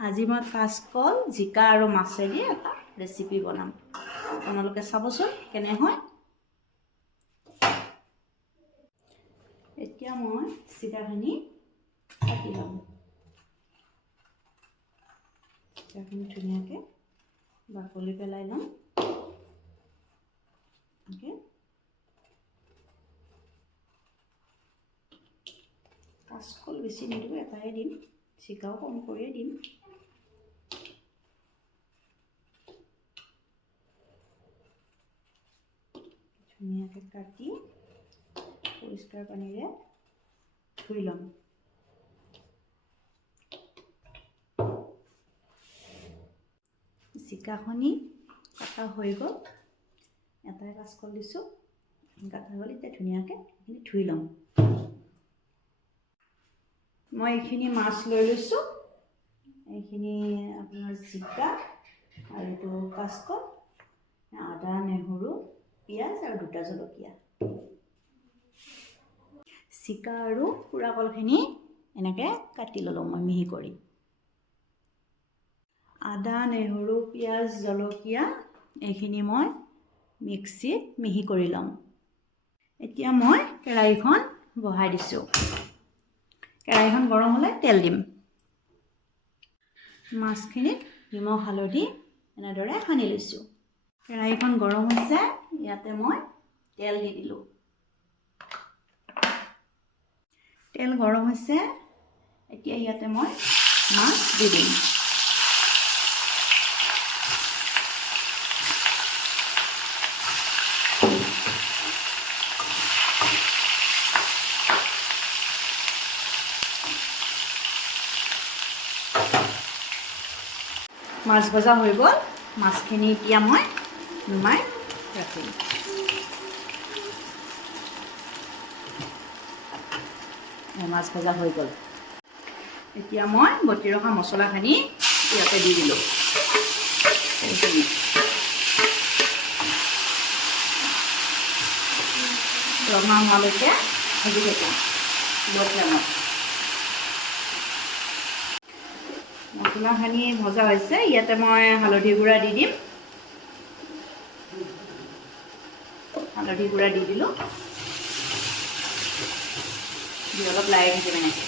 আজি মই কাচকল জিকা আৰু মাছেদি এটা ৰেচিপি বনাম আপোনালোকে চাবচোন কেনে হয় এতিয়া মই জিকাখিনি কাটি ল'ম জিকাখিনি ধুনীয়াকৈ বাকলি পেলাই ল'ম কাচকল বেছি নিদিব এটাই দিম জিকাও কম কৰিয়ে দিম ধুনীয়াকৈ কাটি পৰিষ্কাৰ পানীৰে ধুই ল'ম জিকাখিনি কাটা হৈ গ'ল এটাই কাচকল দিছোঁ কাটা হ'ল এতিয়া ধুনীয়াকৈ এইখিনি ধুই ল'ম মই এইখিনি মাছ লৈ লৈছোঁ এইখিনি আপোনাৰ জিকা আৰু এইটো কাচকল আদা নহৰু পিঁয়াজ আৰু দুটা জলকীয়া জিকা আৰু পোৰা কলখিনি এনেকৈ কাটি ল'লোঁ মই মিহি কৰি আদা নহৰু পিঁয়াজ জলকীয়া এইখিনি মই মিক্সিত মিহি কৰি ল'ম এতিয়া মই কেৰাহীখন বহাই দিছোঁ কেৰাহীখন গৰম হ'লে তেল দিম মাছখিনিত নিমখ হালধি এনেদৰে সানি লৈছোঁ কেৰাহীখন গৰম হৈছে ইয়াতে মই তেল দি দিলোঁ তেল গৰম হৈছে এতিয়া ইয়াতে মই মাছ দি দিম মাছ ভজা হৈ গ'ল মাছখিনি এতিয়া মই নুমাই ৰাখিম মাছ ভজা হৈ গ'ল এতিয়া মই বটি ৰখা মছলাখিনি ইয়াতে দি দিলোঁ ৰঙা হোৱালৈকে ভাজি থাকিম ল' ফ্লেমত মছলাখিনি ভজা হৈছে ইয়াতে মই হালধি গুড়া দি দিম হালধি গুড়া দি দিলোঁ দি অলপ লাৰি থাকিম এনেকৈ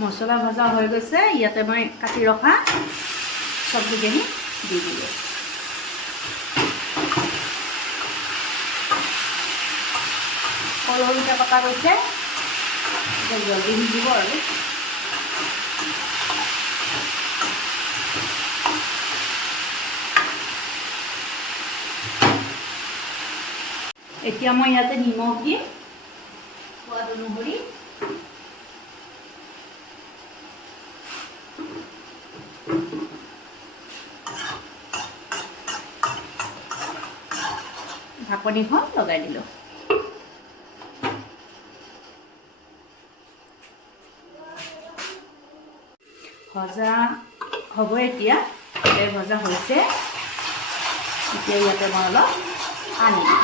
মছলা ভজা হৈ গৈছে ইয়াতে মই কাটি ৰখা চব্জিখিনি দি দিলোঁ সৰু সৰুকৈ কটা গৈছে এতিয়া জলদি সিজিব আৰু এতিয়া মই ইয়াতে নিমখ দিম সোৱাদ অনুসৰি ঢাকনিখন লগাই দিলোঁ ভজা হ'ব এতিয়া ভজা হৈছে এতিয়া ইয়াতে মই অলপ পানী দিম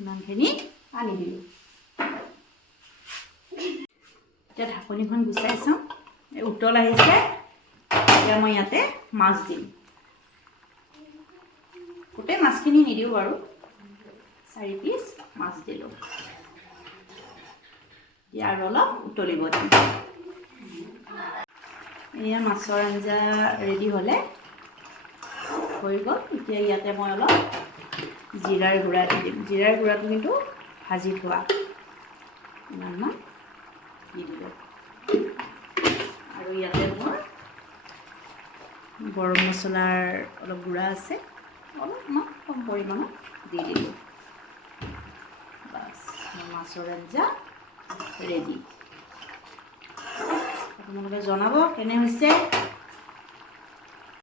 ইমানখিনি পানী দিলোঁ এতিয়া ঢাকনিখন গুচাই চাওঁ উতল আহিছে এতিয়া মই ইয়াতে মাছ দিম গোটেই মাছখিনি নিদিওঁ বাৰু 4 পিচ মাছ দিলোঁ এতিয়া আৰু অলপ উতলিব দিম এয়া মাছৰ আঞ্জা ৰেডি হ'লে হৈ গ'ল এতিয়া ইয়াতে মই অলপ জিৰাৰ গুড়া দি দিম জিৰাৰ গুড়াটো কিন্তু ভাজি থোৱা ইমানমান দি দিলোঁ আৰু ইয়াতে মোৰ গৰম মছলাৰ অলপ গুড়া আছে অলপমান কম পৰিমাণত দি দিলোঁ বাছ মাছৰ আঞ্জা ৰেডি আপোনালোকে জনাব কেনে হৈছে